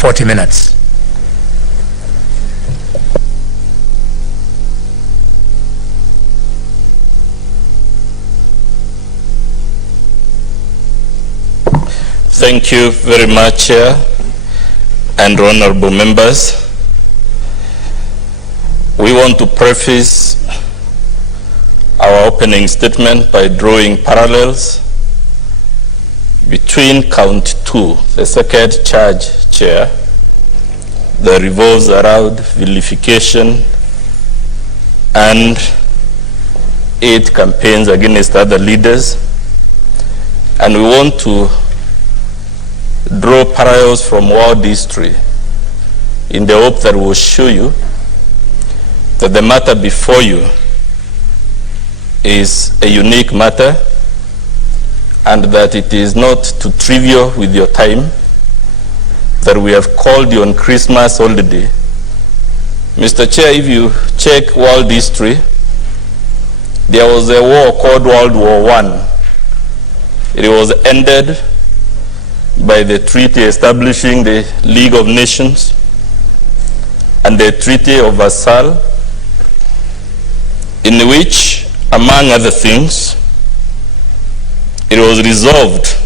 40 minutes. Thank you very much, Chair and honorable members. We want to preface our opening statement by drawing parallels between count 2, the second charge, Chair, that revolves around vilification and 8 campaigns against other leaders. And we want to draw parallels from world history in the hope that we will show you that the matter before you is a unique matter and that it is not too trivial with your time, that we have called you on Christmas holiday. Mr. Chair, if you check world history, there was a war called World War I. It was ended by the treaty establishing the League of Nations and the Treaty of Versailles, in which, among other things, it was resolved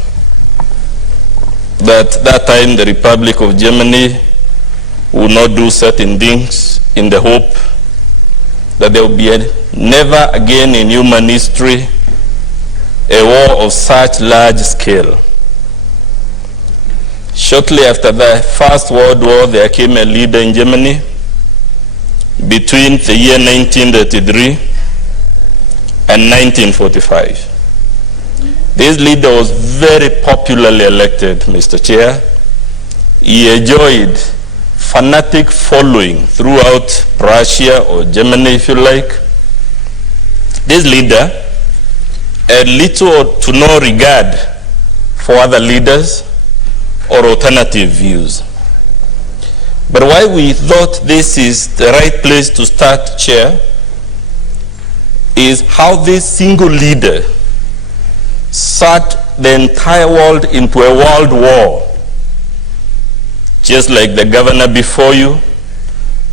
that time the Republic of Germany would not do certain things in the hope that there will be never again in human history a war of such large scale. Shortly after the First World War, there came a leader in Germany between the year 1933 and 1945. This leader was very popularly elected, Mr. Chair. He enjoyed fanatic following throughout Prussia or Germany, if you like. This leader had little to no regard for other leaders or alternative views. But why we thought this is the right place to start, Chair, is how this single leader sucked the entire world into a world war. Just like the governor before you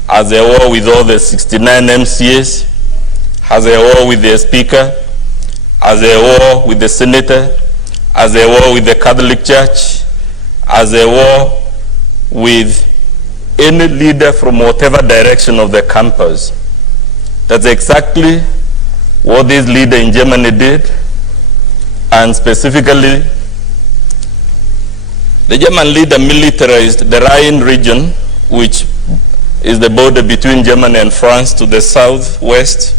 has a war with all the 69 MCAs, has a war with the speaker, has a war with the senator, has a war with the Catholic Church, as a war with any leader from whatever direction of the campus. That's exactly what this leader in Germany did, and specifically, the German leader militarized the Rhine region, which is the border between Germany and France to the southwest,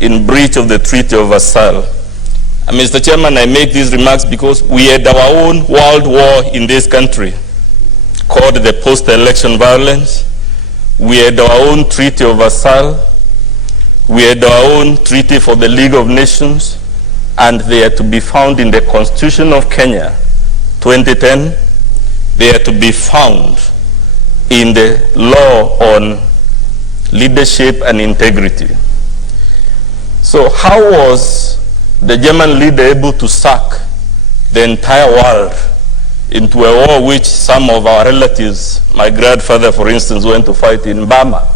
in breach of the Treaty of Versailles. And Mr. Chairman, I make these remarks because we had our own world war in this country called the post-election violence. We had our own Treaty of Versailles. We had our own Treaty for the League of Nations, and they are to be found in the Constitution of Kenya, 2010. They are to be found in the law on leadership and integrity. So how was the German leader able to suck the entire world into a war which some of our relatives, my grandfather for instance, went to fight in Burma,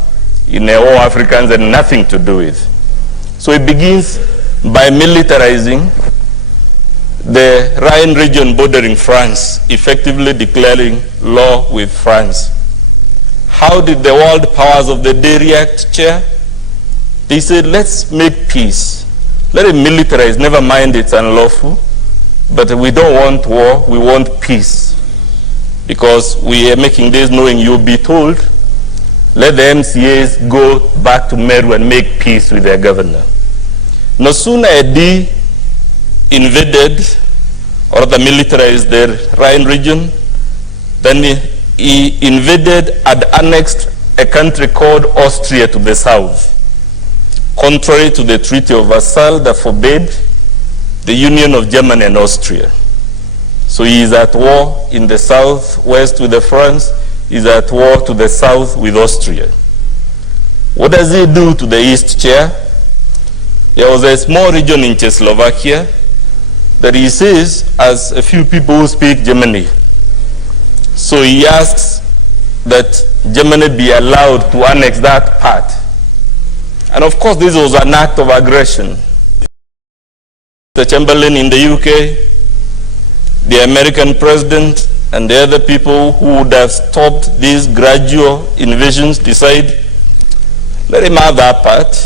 in a war Africans had nothing to do with? So it begins by militarizing the Rhine region bordering France, effectively declaring law with France. How did the world powers of the day react, Chair? They said, let's make peace. Let it militarize, never mind it's unlawful, but we don't want war, we want peace. Because we are making this knowing you'll be told, let the MCAs go back to Meru and make peace with their governor. No sooner had he invaded or the militarized the Rhine region, then he invaded and annexed a country called Austria to the south, contrary to the Treaty of Versailles that forbade the union of Germany and Austria. So he is at war in the southwest with the France, he is at war to the south with Austria. What does he do to the east, Chair? There was a small region in Czechoslovakia that he says has a few people who speak Germany. So he asks that Germany be allowed to annex that part. And of course, this was an act of aggression. The Chamberlain in the UK, the American president, and the other people who would have stopped these gradual invasions decide, let him have that part.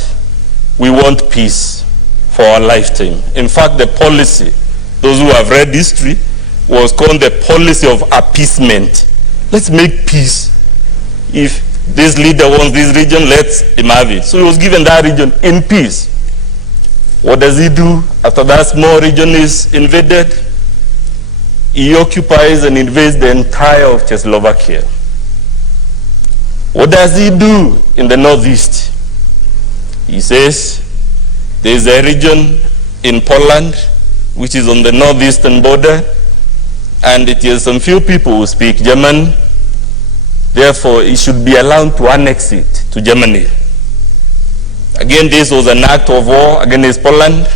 We want peace for our lifetime. In fact, the policy, those who have read history, was called the policy of appeasement. Let's make peace. If this leader wants this region, let him have it. So he was given that region in peace. What does he do after that small region is invaded? He occupies and invades the entire of Czechoslovakia. What does he do in the northeast? He says there is a region in Poland which is on the northeastern border, and it is some few people who speak German. Therefore, it should be allowed to annex it to Germany. Again, this was an act of war against Poland.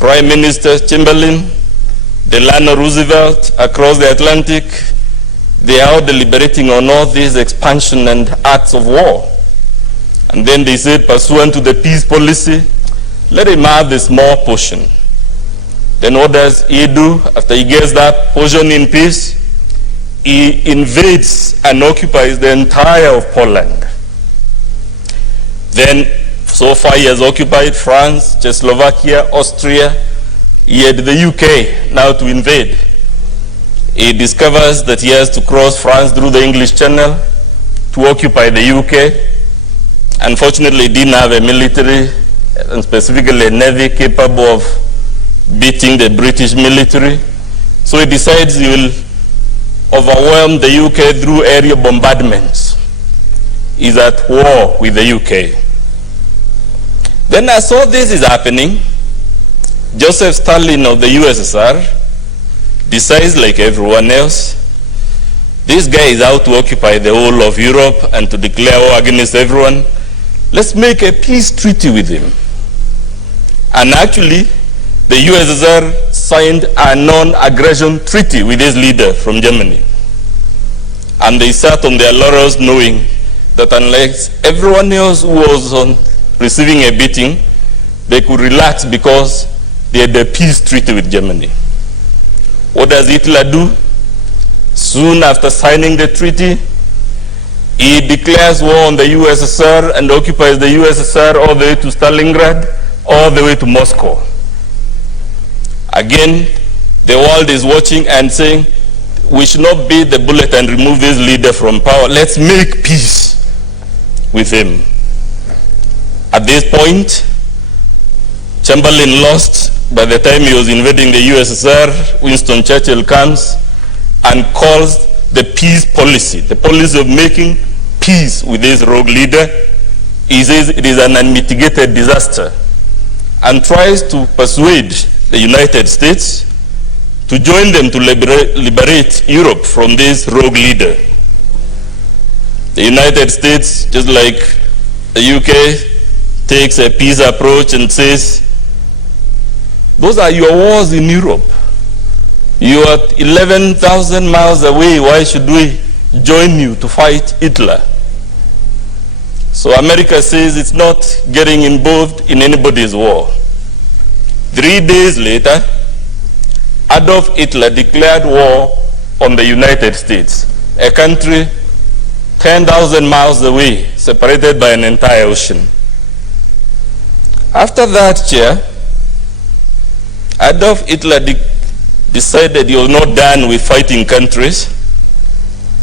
Prime Minister Chamberlain, Delano Roosevelt across the Atlantic, they are all deliberating on all these expansion and acts of war. And then they said, pursuant to the peace policy, let him have the small portion. Then what does he do after he gets that portion in peace? He invades and occupies the entire of Poland. Then, so far he has occupied France, Czechoslovakia, Austria. He had the UK now to invade. He discovers that he has to cross France through the English Channel to occupy the UK. Unfortunately, he didn't have a military, and specifically a navy, capable of beating the British military. So he decides he will overwhelm the UK through aerial bombardments. He's at war with the UK. Then as all this is happening, Joseph Stalin of the USSR decides, like everyone else, this guy is out to occupy the whole of Europe and to declare war against everyone. Let's make a peace treaty with him. And actually, the USSR signed a non-aggression treaty with his leader from Germany. And they sat on their laurels knowing that unless everyone else who was receiving a beating, they could relax because they had a peace treaty with Germany. What does Hitler do? Soon after signing the treaty, he declares war on the USSR and occupies the USSR all the way to Stalingrad, all the way to Moscow. Again, the world is watching and saying, we should not beat the bullet and remove this leader from power. Let's make peace with him. At this point, Chamberlain lost. By the time he was invading the USSR, Winston Churchill comes and calls the peace policy, the policy of making peace with this rogue leader. He says it is an unmitigated disaster and tries to persuade the United States to join them to liberate Europe from this rogue leader. The United States, just like the UK, takes a peace approach and says, those are your wars in Europe. You are 11,000 miles away. Why should we join you to fight Hitler? So America says it's not getting involved in anybody's war. 3 days later, Adolf Hitler declared war on the United States, a country 10,000 miles away, separated by an entire ocean. After that, Adolf Hitler decided he was not done with fighting countries.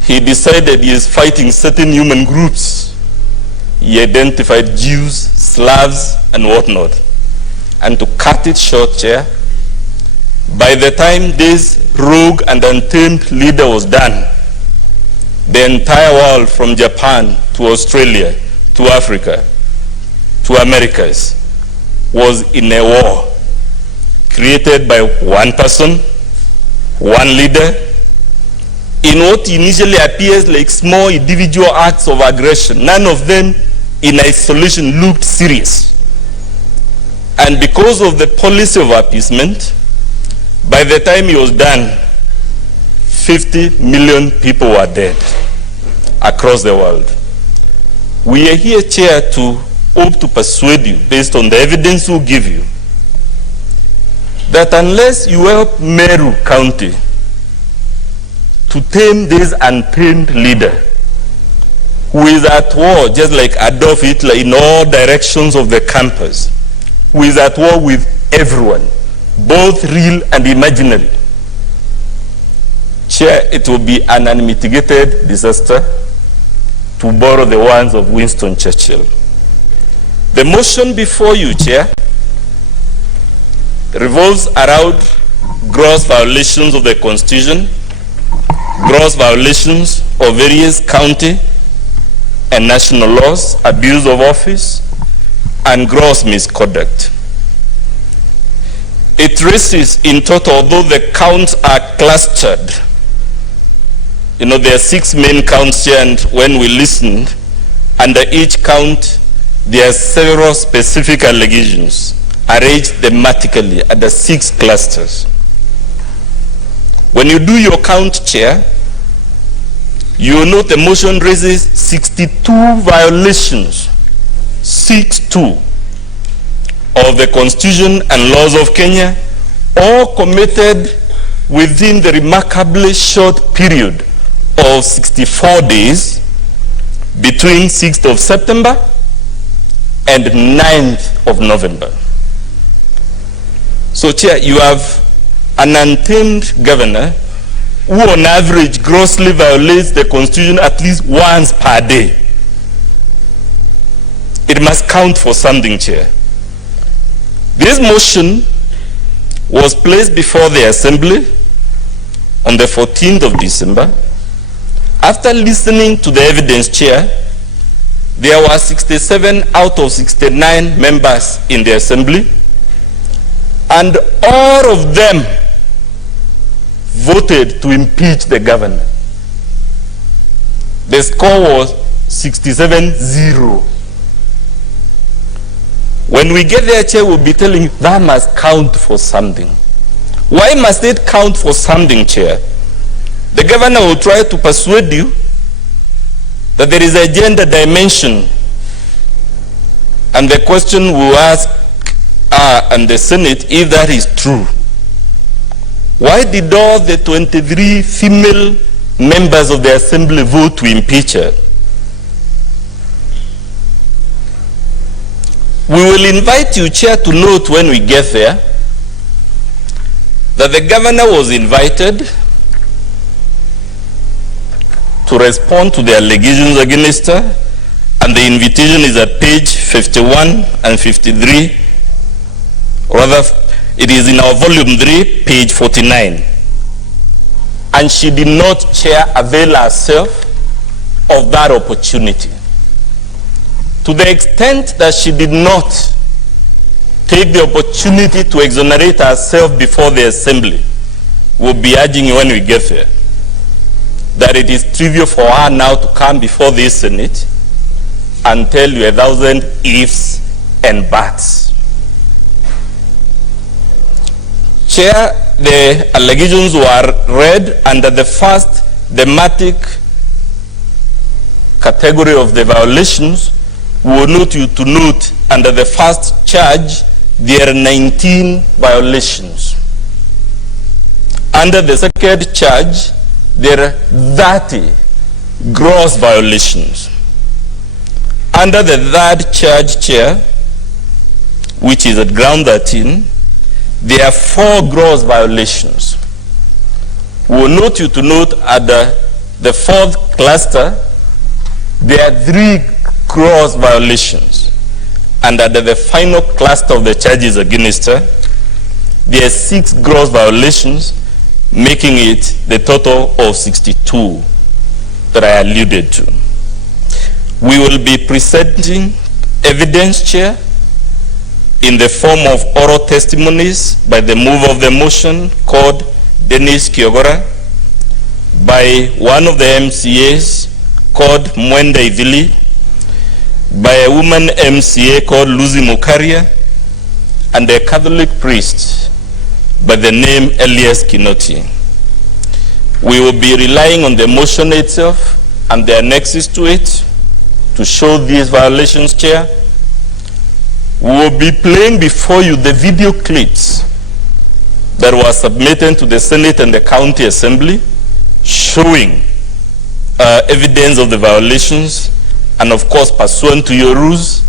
He decided he is fighting certain human groups. He identified Jews, Slavs, and whatnot. And to cut it short, by the time this rogue and untamed leader was done, the entire world from Japan to Australia to Africa to Americas was in a war created by one person, one leader, in what initially appears like small individual acts of aggression. None of them in isolation looked serious. And because of the policy of appeasement, by the time he was done, 50 million people were dead across the world. We are here, Chair, to hope to persuade you, based on the evidence we'll give you, that unless you help Meru County to tame this untamed leader who is at war, just like Adolf Hitler, in all directions of the campus, who is at war with everyone, both real and imaginary, Chair, it will be an unmitigated disaster, to borrow the words of Winston Churchill. The motion before you, Chair, revolves around gross violations of the Constitution, gross violations of various county and national laws, abuse of office, and gross misconduct. It raises in total, although the counts are clustered, there are 6 main counts here, and when we listened, under each count, there are several specific allegations arranged thematically under 6 clusters. When you do your count, Chair, you will note the motion raises 62 violations, 6-2, of the Constitution and laws of Kenya, all committed within the remarkably short period of 64 days between 6th of September and 9th of November. So, Chair, you have an untamed governor who on average grossly violates the Constitution at least once per day. It must count for something, Chair. This motion was placed before the Assembly on the 14th of December. After listening to the evidence, Chair, there were 67 out of 69 members in the Assembly, and all of them voted to impeach the governor. The score was 67-0. When we get there, Chair, we'll be telling you that must count for something. Why must it count for something, Chair? The governor will try to persuade you that there is a gender dimension, and the question will ask and the Senate if that is true. Why did all the 23 female members of the Assembly vote to impeach her? We will invite you, Chair, to note when we get there that the governor was invited to respond to the allegations against her, and the invitation is at page 51 and 53. Rather, it is in our volume 3, page 49. And she did not, Chair, avail herself of that opportunity. To the extent that she did not take the opportunity to exonerate herself before the Assembly, we'll be urging you when we get there that it is trivial for her now to come before this Senate and tell you 1,000 ifs and buts. Chair, the allegations were read under the first thematic category of the violations. We will note you to note under the first charge there are 19 violations. Under the second charge there are 30 gross violations. Under the third charge, Chair, which is at ground 13, there are 4 gross violations. We will note you to note under the fourth cluster there are 3 gross violations, and under the final cluster of the charges against her there are 6 gross violations, making it the total of 62 that I alluded to. We will be presenting evidence, Chair, in the form of oral testimonies by the mover of the motion, called Dennis Kiogora, by one of the MCAs called Mutembei Vili, by a woman MCA called Lucy Mukaria, and a Catholic priest by the name Elias Kinoti. We will be relying on the motion itself and the annexes to it to show these violations, Chair. We will be playing before you the video clips that were submitted to the Senate and the County Assembly showing evidence of the violations, and of course, pursuant to your rules,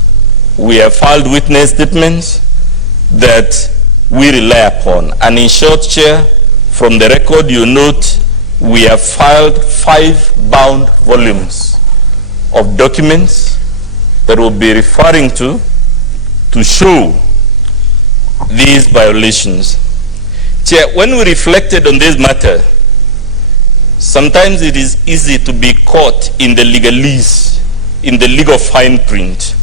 we have filed witness statements that we rely upon. And in short, Chair, from the record you note, we have filed 5 bound volumes of documents that we'll be referring to show these violations. Chair, when we reflected on this matter, sometimes it is easy to be caught in the legalese, in the legal fine print,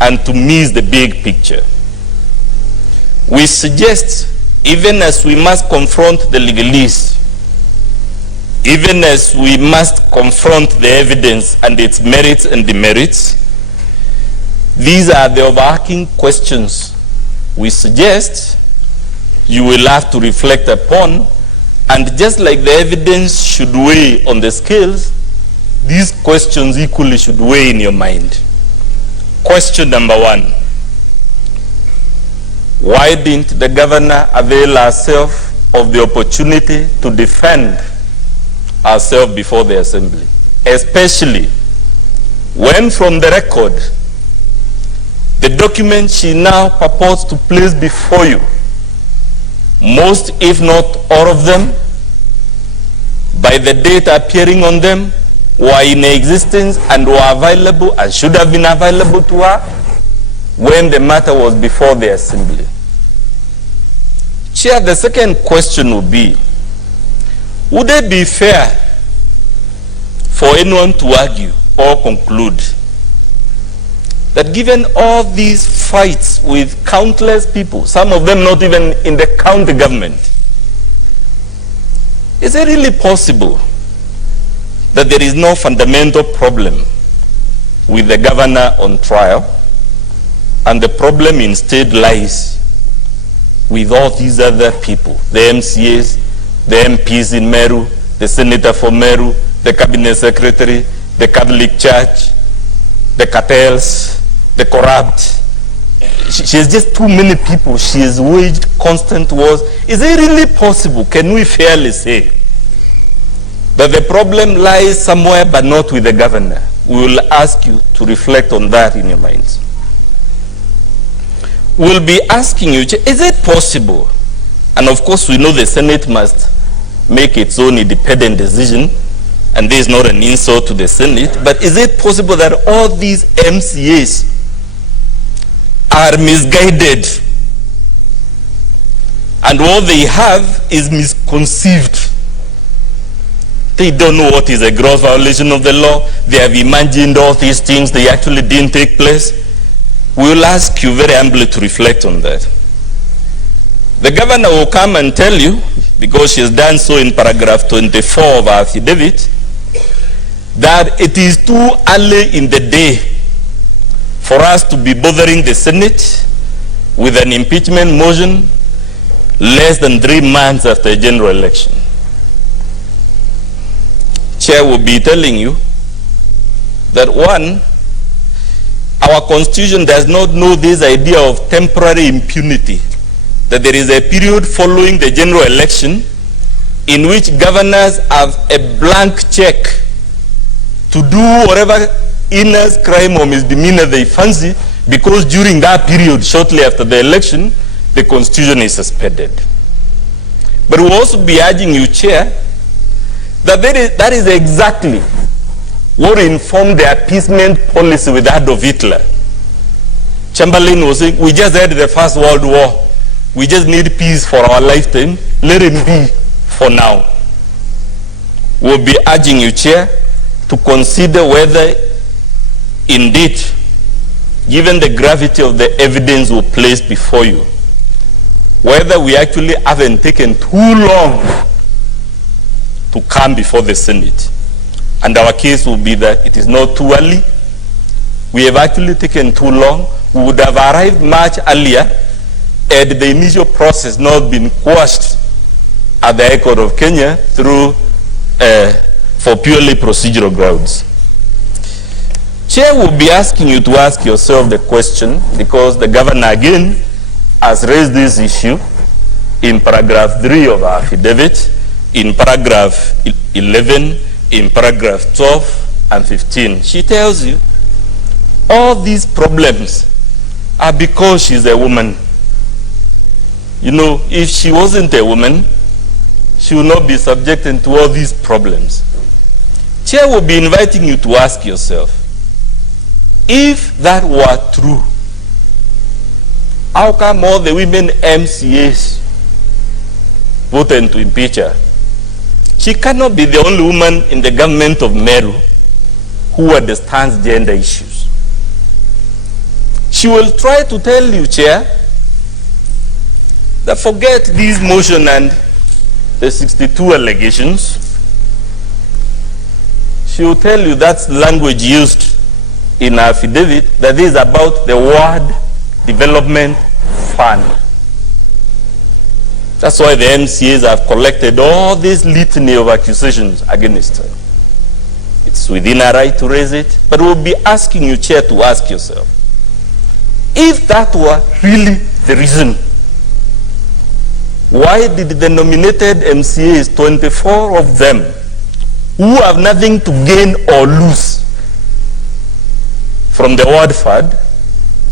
and to miss the big picture. We suggest, even as we must confront the legalese, even as we must confront the evidence and its merits and demerits, these are the overarching questions we suggest you will have to reflect upon. And just like the evidence should weigh on the scales, these questions equally should weigh in your mind. Question number 1. Why didn't the governor avail herself of the opportunity to defend herself before the assembly? Especially when from the record, the document she now purports to place before you, most if not all of them, by the date appearing on them, were in existence and were available and should have been available to her when the matter was before the assembly. Chair, the second question would be, would it be fair for anyone to argue or conclude that given all these fights with countless people, some of them not even in the county government, is it really possible that there is no fundamental problem with the governor on trial, and the problem instead lies with all these other people, the MCAs, the MPs in Meru, the senator for Meru, the cabinet secretary, the Catholic Church, the cartels, the corrupt? She has just too many people. She has waged constant wars. Is it really possible, can we fairly say, that the problem lies somewhere but not with the governor? We will ask you to reflect on that in your minds. We'll be asking you, is it possible, and of course we know the Senate must make its own independent decision, and this is not an insult to the Senate, but is it possible that all these MCAs are misguided and what they have is misconceived? They don't know what is a gross violation of the law. They have imagined all these things. They actually didn't take place. We will ask you very humbly to reflect on that. The governor will come and tell you, because she has done so in paragraph 24 of our affidavit, that it is too early in the day for us to be bothering the Senate with an impeachment motion less than 3 months after a general election. Chair will be telling you that, one, our constitution does not know this idea of temporary impunity, that there is a period following the general election in which governors have a blank check to do whatever heinous crime or misdemeanor they fancy, because during that period, shortly after the election, the constitution is suspended. But we'll also be urging you, Chair, that is exactly what informed the appeasement policy with that of Hitler. Chamberlain was saying, we just had the First World War. We just need peace for our lifetime. Let it be for now. We'll be urging you, Chair, to consider whether indeed, given the gravity of the evidence we placed before you, whether we actually haven't taken too long to come before the Senate. And our case will be that it is not too early. We have actually taken too long. We would have arrived much earlier had the initial process not been quashed at the High Court of Kenya through for purely procedural grounds. Chair will be asking you to ask yourself the question, because the governor again has raised this issue in paragraph 3 of our affidavit, in paragraph 11, in paragraph 12 and 15. She tells you all these problems are because she's a woman. You know, if she wasn't a woman, she will not be subjected to all these problems. Chair will be inviting you to ask yourself, if that were true, how come all the women MCAs voted to impeach her? She cannot be the only woman in the government of Meru who understands gender issues. She will try to tell you, Chair, that forget this motion and the 62 allegations. She will tell you that's language used in our affidavit, that is about the Ward Development Fund. That's why the MCAs have collected all this litany of accusations against her. It's within our right to raise it, but we'll be asking you, Chair, to ask yourself, if that were really the reason, why did the nominated MCAs, 24 of them, who have nothing to gain or lose from the ward fund,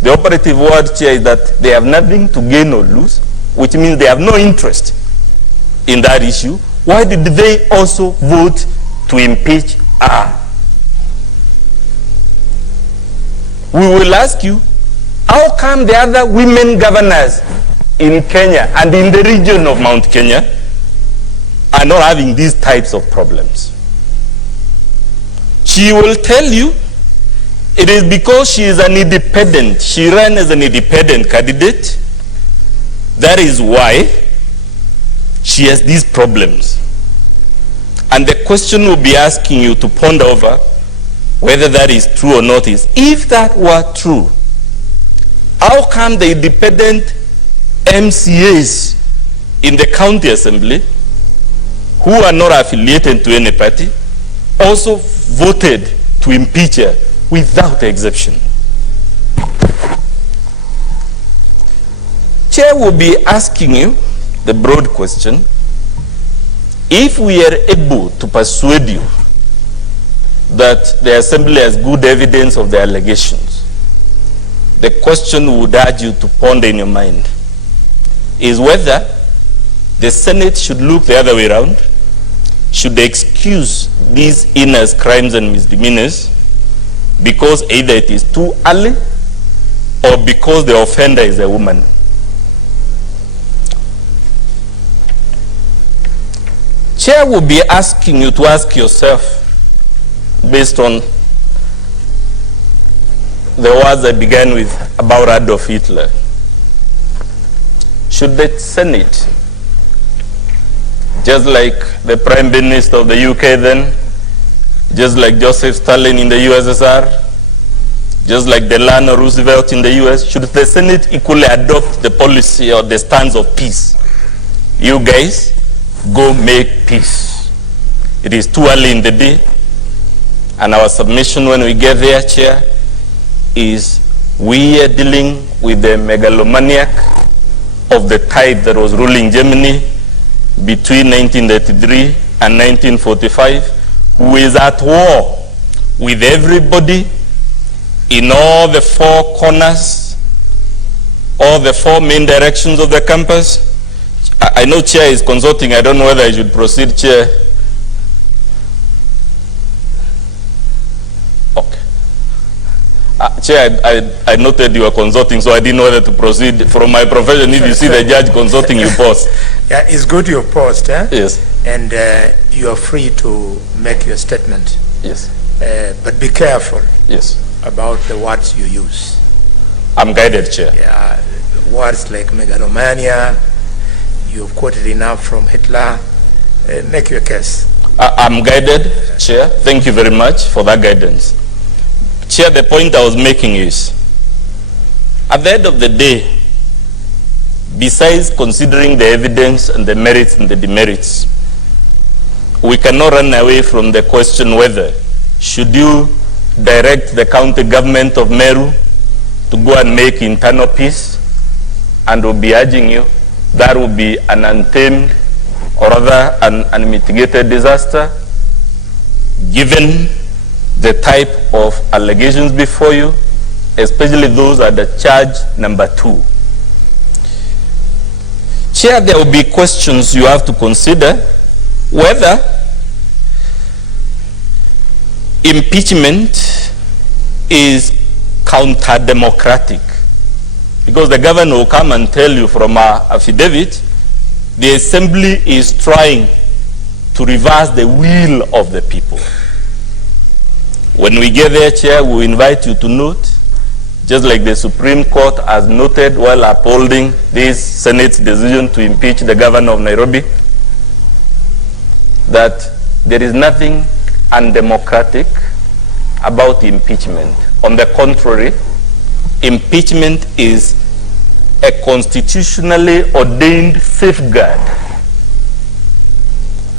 the operative word, Chair, is that they have nothing to gain or lose, which means they have no interest in that issue. Why did they also vote to impeach her? We will ask you, how come the other women governors in Kenya and in the region of Mount Kenya are not having these types of problems? She will tell you it is because she is an independent. She ran as an independent candidate. That is why she has these problems. And the question we'll be asking you to ponder over, whether that is true or not, is, if that were true, how come the independent MCAs in the county assembly, who are not affiliated to any party, also voted to impeach her without exception? Chair will be asking you the broad question, if we are able to persuade you that the assembly has good evidence of the allegations, the question we would urge you to ponder in your mind is whether the Senate should look the other way around, should excuse these heinous crimes and misdemeanors because either it is too early or because the offender is a woman. Chair will be asking you to ask yourself, based on the words I began with about Adolf Hitler, should the Senate, just like the Prime Minister of the UK then, just like Joseph Stalin in the USSR, just like Delano Roosevelt in the US, should the Senate equally adopt the policy or the stance of peace? You guys, go make peace. It is too early in the day, and our submission when we get there, Chair, is we are dealing with the megalomaniac of the type that was ruling Germany between 1933 and 1945, who is at war with everybody in all the four corners, all the four main directions of the campus. I know Chair is consulting. I don't know whether I should proceed, Chair. Okay. Chair, I noted you were consulting, so I didn't know whether to proceed. From my profession, if you see the judge consulting, you pause. Yeah, it's good you paused, eh? Yes. And you are free to make your statement. Yes. But be careful. Yes. About the words you use. I'm guided, Chair. Yeah, words like megalomania, you've quoted enough from Hitler. Make your case. I'm guided, Chair. Thank you very much for that guidance. Chair, the point I was making is, at the end of the day, besides considering the evidence and the merits and the demerits, we cannot run away from the question whether should you direct the county government of Meru to go and make internal peace, and we'll be urging you that will be an untamed or rather an unmitigated disaster, given the type of allegations before you, especially those at the charge number 2. Chair, there will be questions you have to consider whether impeachment is counter-democratic. Because the governor will come and tell you from our affidavit, the assembly is trying to reverse the will of the people. When we get there, Chair, we invite you to note, just like the Supreme Court has noted while upholding this Senate's decision to impeach the governor of Nairobi, that there is nothing undemocratic about impeachment. On the contrary, impeachment is a constitutionally ordained safeguard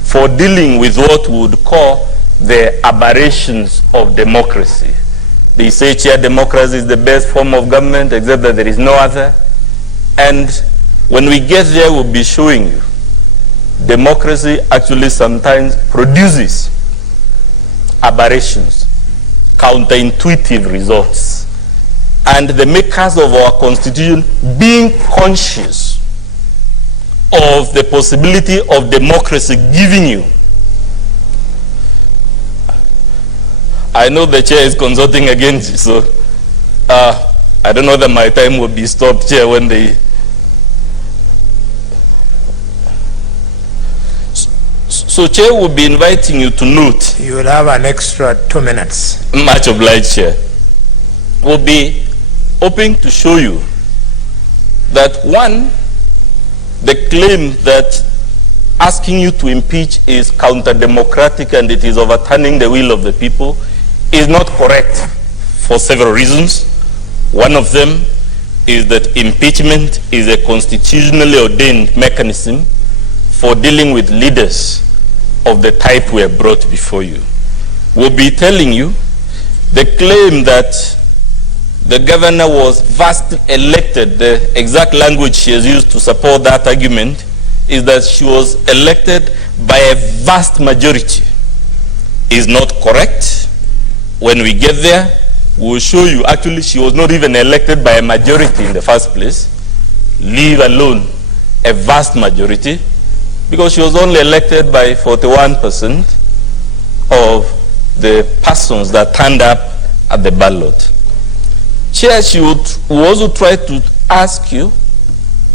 for dealing with what we would call the aberrations of democracy. They say, Chair, democracy is the best form of government, except that there is no other. And when we get there, we'll be showing you democracy actually sometimes produces aberrations, counterintuitive results. And the makers of our constitution, being conscious of the possibility of democracy giving you. I know the Chair is consulting against you, so I don't know that my time will be stopped, Chair, when they... So, Chair, will be inviting you to note. You will have an extra 2 minutes. Much obliged, Chair. We'll be hoping to show you that, one, the claim that asking you to impeach is counter-democratic and it is overturning the will of the people is not correct for several reasons. One of them is that impeachment is a constitutionally ordained mechanism for dealing with leaders of the type we have brought before you. We'll be telling you the claim that the governor was vastly elected, the exact language she has used to support that argument is that she was elected by a vast majority, is not correct. When we get there, we'll show you actually she was not even elected by a majority in the first place, leave alone a vast majority, because she was only elected by 41% of the persons that turned up at the ballot. Chair, she would also try to ask you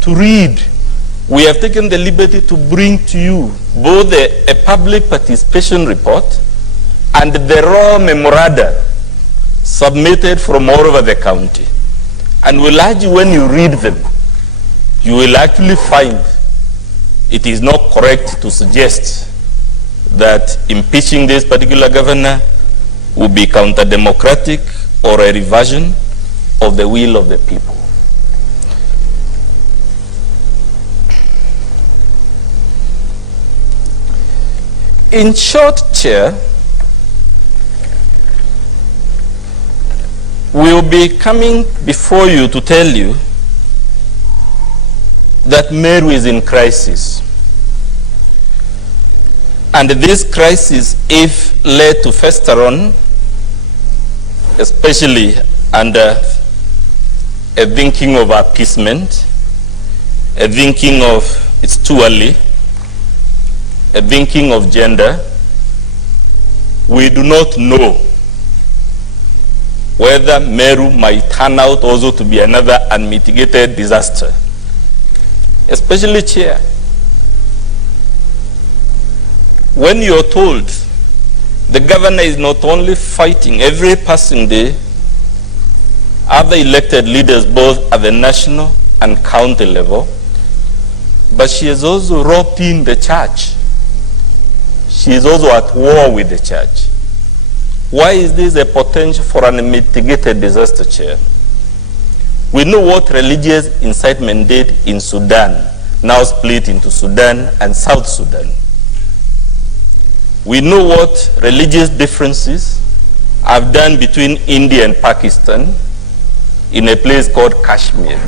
to read. We have taken the liberty to bring to you both a public participation report and the raw memoranda submitted from all over the county. And we'll urge you, when you read them, you will actually find it is not correct to suggest that impeaching this particular governor will be counter-democratic or a reversion of the will of the people. In short, Chair, we will be coming before you to tell you that Meru is in crisis. And this crisis, if led to fester on, especially under a thinking of appeasement, a thinking of it's too early, a thinking of gender, we do not know whether Meru might turn out also to be another unmitigated disaster. Especially, Chair, when you're told the governor is not only fighting every passing day other elected leaders both at the national and county level, but she has also roped in the church. She is also at war with the church. Why is this a potential for an unmitigated disaster, Chair? We know what religious incitement did in Sudan, now split into Sudan and South Sudan. We know what religious differences have done between India and Pakistan in a place called Kashmir.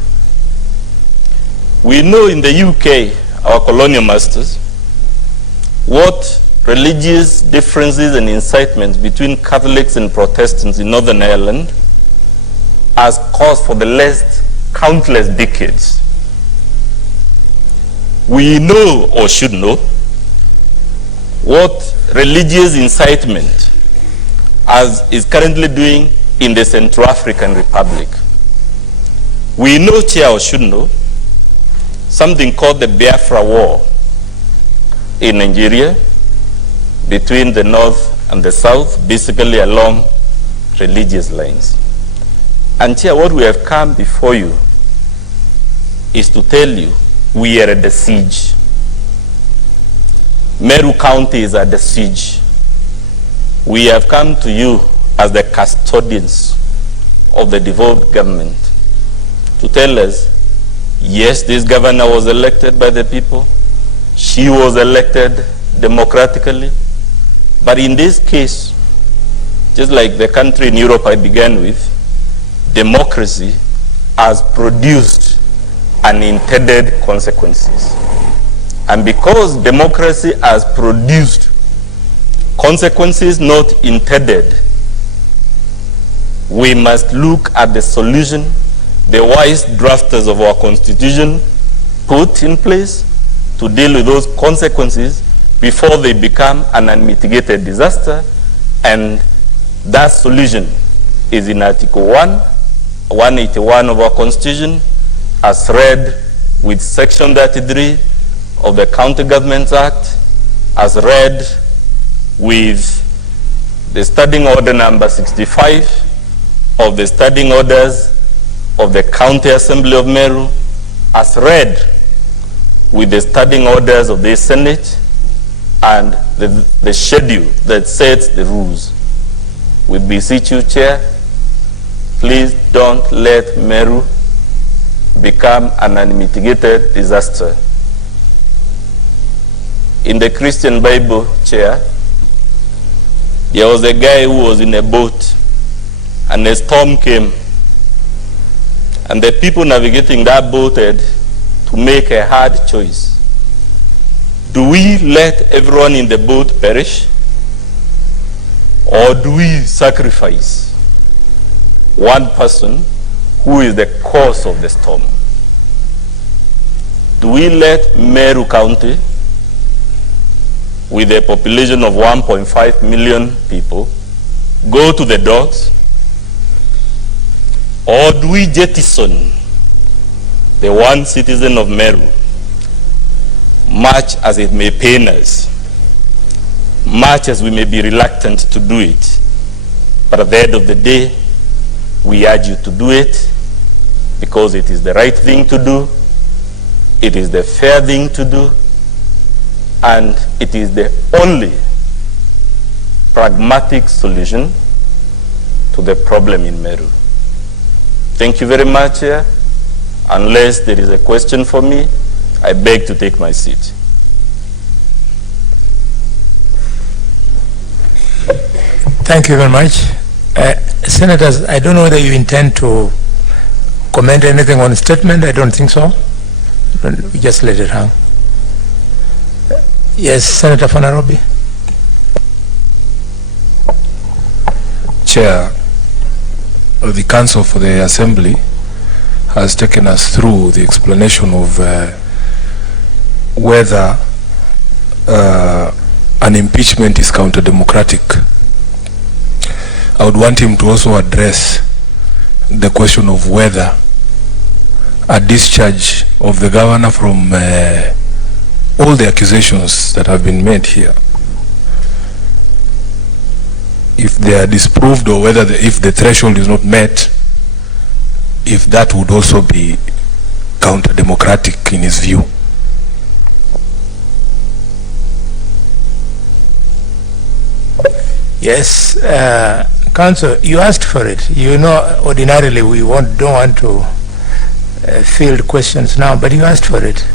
We know in the UK, our colonial masters, what religious differences and incitements between Catholics and Protestants in Northern Ireland has caused for the last countless decades. We know, or should know, what religious incitement is currently doing in the Central African Republic. We know, Chair, or should know, something called the Biafra War in Nigeria between the North and the South, basically along religious lines. And Chair, what we have come before you is to tell you we are at the siege. Meru County is at the siege. We have come to you as the custodians of the devolved government to tell us, yes, this governor was elected by the people. She was elected democratically. But in this case, just like the country in Europe I began with, democracy has produced unintended consequences. And because democracy has produced consequences not intended, we must look at the solution the wise drafters of our Constitution put in place to deal with those consequences before they become an unmitigated disaster. And that solution is in Article 181 of our Constitution, as read with Section 33 of the County Governments Act, as read with the Standing Order number 65 of the Standing Orders of the County Assembly of Meru, as read with the Standing Orders of the Senate and the schedule that sets the rules. We beseech you, Chair, please don't let Meru become an unmitigated disaster. In the Christian Bible, Chair, there was a guy who was in a boat and a storm came, and the people navigating that boat had to make a hard choice. Do we let everyone in the boat perish, or do we sacrifice one person who is the cause of the storm? Do we let Meru County, with a population of 1.5 million people, go to the dogs? Or do we jettison the one citizen of Meru, much as it may pain us, much as we may be reluctant to do it, but at the end of the day, we urge you to do it because it is the right thing to do, it is the fair thing to do, and it is the only pragmatic solution to the problem in Meru. Thank you very much, Chair. Unless there is a question for me, I beg to take my seat. Thank you very much. Senators, I don't know whether you intend to comment anything on the statement. I don't think so. We just let it hang. Yes, Senator Fanarobi. Chair, the Council for the Assembly has taken us through the explanation of whether an impeachment is counter-democratic. I would want him to also address the question of whether a discharge of the governor from all the accusations that have been made here, if they are disproved, or whether if the threshold is not met, if that would also be counter-democratic in his view. Yes, Council, you asked for it. You know, ordinarily we don't want to field questions now, but you asked for it.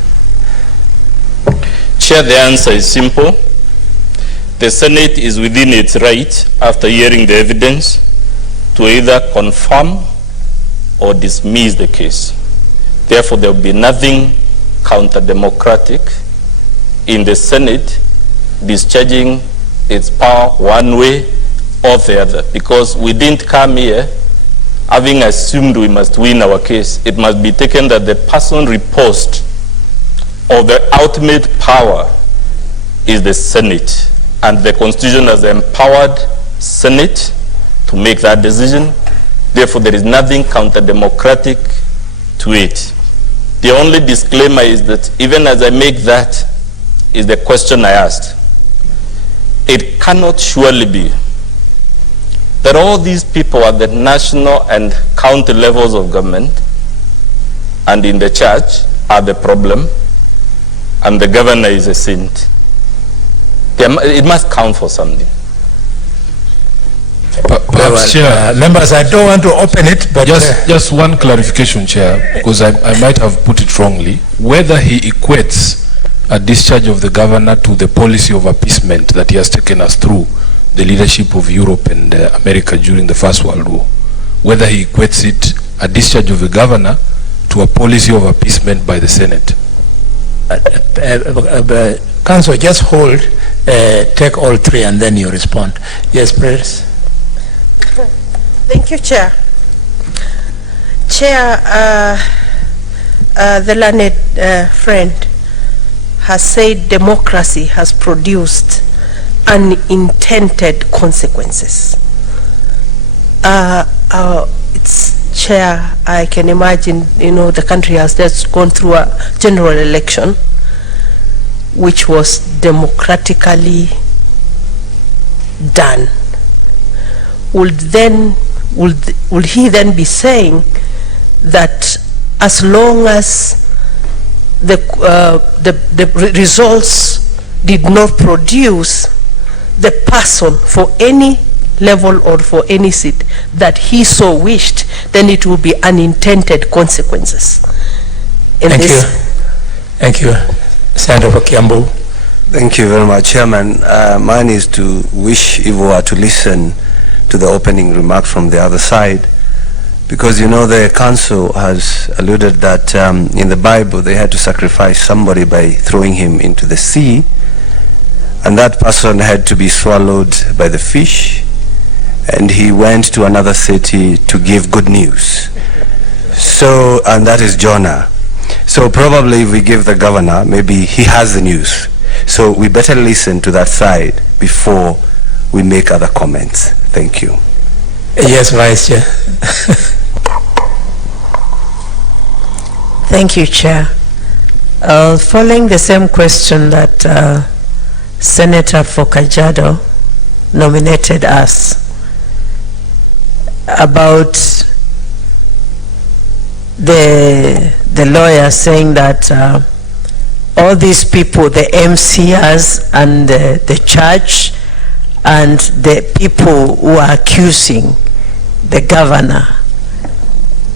Chair, the answer is simple. The Senate is within its right, after hearing the evidence, to either confirm or dismiss the case. Therefore, there will be nothing counter-democratic in the Senate discharging its power one way or the other, because we didn't come here having assumed we must win our case. It must be taken that the person reposed of the ultimate power is the Senate, and the Constitution has empowered Senate to make that decision. Therefore, there is nothing counter-democratic to it. The only disclaimer is that even as I make that, is the question I asked. It cannot surely be that all these people at the national and county levels of government and in the church are the problem, and the governor is a saint. It must count for something. Perhaps, Chair, Members, I don't want to open it, but just one clarification, Chair, because I might have put it wrongly. Whether he equates a discharge of the governor to the policy of appeasement that he has taken us through the leadership of Europe and America during the First World War, whether he equates it, a discharge of the governor, to a policy of appeasement by the Senate. Council, just hold, take all three and then you respond. Yes, please. Thank you, Chair. Chair, the learned friend has said democracy has produced unintended consequences. It's, Chair, I can imagine, the country has just gone through a general election which was democratically done. Would he then be saying that as long as the results did not produce the person for any level or for any seat that he so wished, then it will be unintended consequences? Thank you. Senator Kiambu. Thank you very much, Chairman. Mine is to wish if we were to listen to the opening remarks from the other side, because the council has alluded that in the Bible they had to sacrifice somebody by throwing him into the sea, and that person had to be swallowed by the fish, and he went to another city to give good news. So, and that is Jonah. So probably if we give the governor, maybe he has the news. So we better listen to that side before we make other comments. Thank you. Yes, Vice Chair. Thank you, Chair. Following the same question that Senator for Kajiado nominated us about the lawyer saying that all these people, the MCs and the church and the people who are accusing the governor,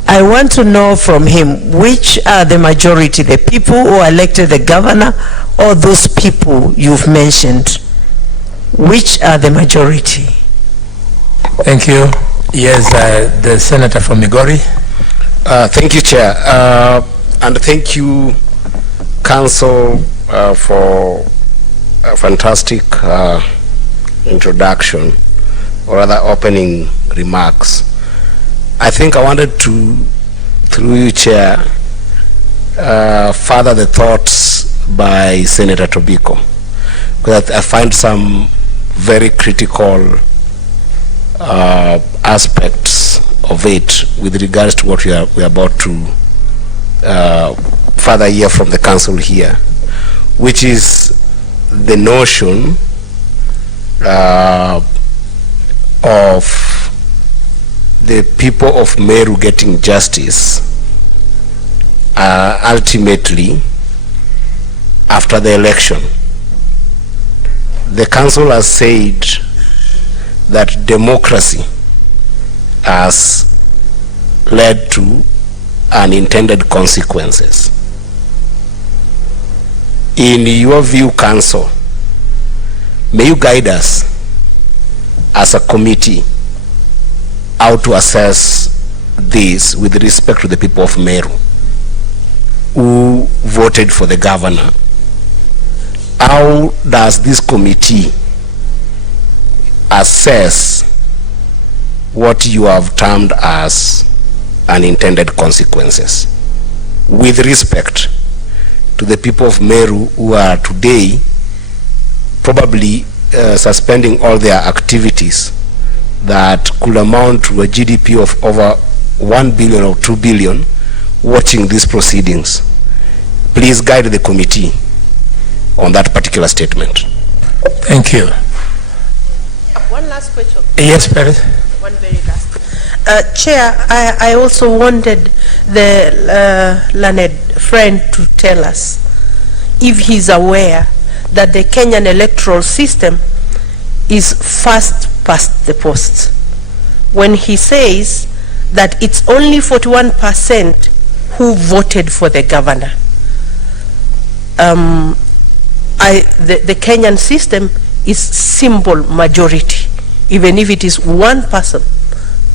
I want to know from him, which are the majority, the people who elected the governor or those people you've mentioned? Which are the majority? Thank you. Yes, the Senator from Migori. Thank you, Chair. And thank you, Council, for a fantastic introduction, or rather opening remarks. I think I wanted to, through you, Chair, further the thoughts by Senator Tobiko, because I find some very critical aspects of it with regards to what we are about to further hear from the council here, which is the notion of the people of Meru getting justice ultimately after the election. The council has said that democracy has led to unintended consequences. In your view, Council, may you guide us as a committee how to assess this with respect to the people of Meru who voted for the governor. How does this committee assess what you have termed as unintended consequences with respect to the people of Meru who are today probably suspending all their activities that could amount to a GDP of over 1 billion or 2 billion watching these proceedings? Please guide the committee on that particular statement. Thank you. One last question. Yes, Perez. One very last. Chair, I also wanted the learned friend to tell us if he's aware that the Kenyan electoral system is first past the post. When he says that it's only 41% who voted for the governor. The Kenyan system is simple majority, even if it is one person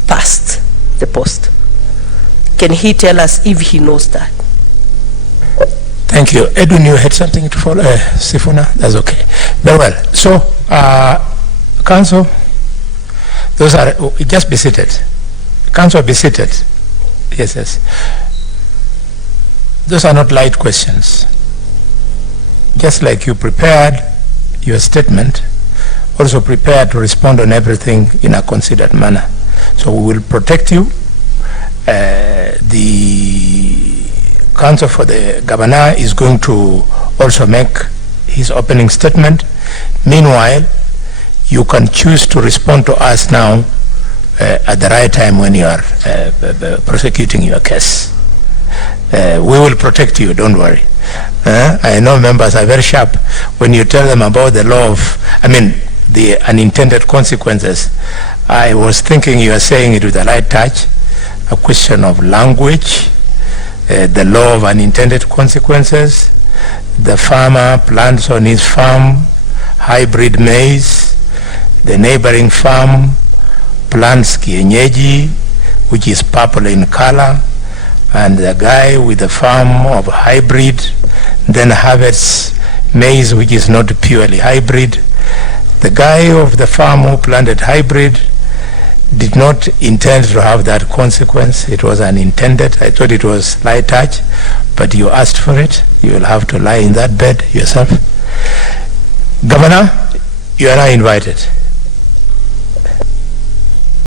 past the post. Can he tell us if he knows that? Thank you. Edwin, you had something to follow? Sifuna? That's okay. Very well. So, Council, those are, just be seated. Council, be seated. Yes, yes. Those are not light questions. Just like you prepared your statement, also prepare to respond on everything in a considered manner. So we will protect you. The counsel for the governor is going to also make his opening statement. Meanwhile, you can choose to respond to us now at the right time when you are prosecuting your case. We will protect you, don't worry. I know members are very sharp when you tell them about the law of, the unintended consequences. I was thinking you are saying it with a light touch, a question of language, the law of unintended consequences. The farmer plants on his farm hybrid maize, the neighboring farm plants kienyeji, which is purple in color, and the guy with the farm of hybrid then harvests maize which is not purely hybrid. The guy of the farm who planted hybrid did not intend to have that consequence. It was unintended. I thought it was light touch, but you asked for it. You will have to lie in that bed yourself. Governor, you are now invited.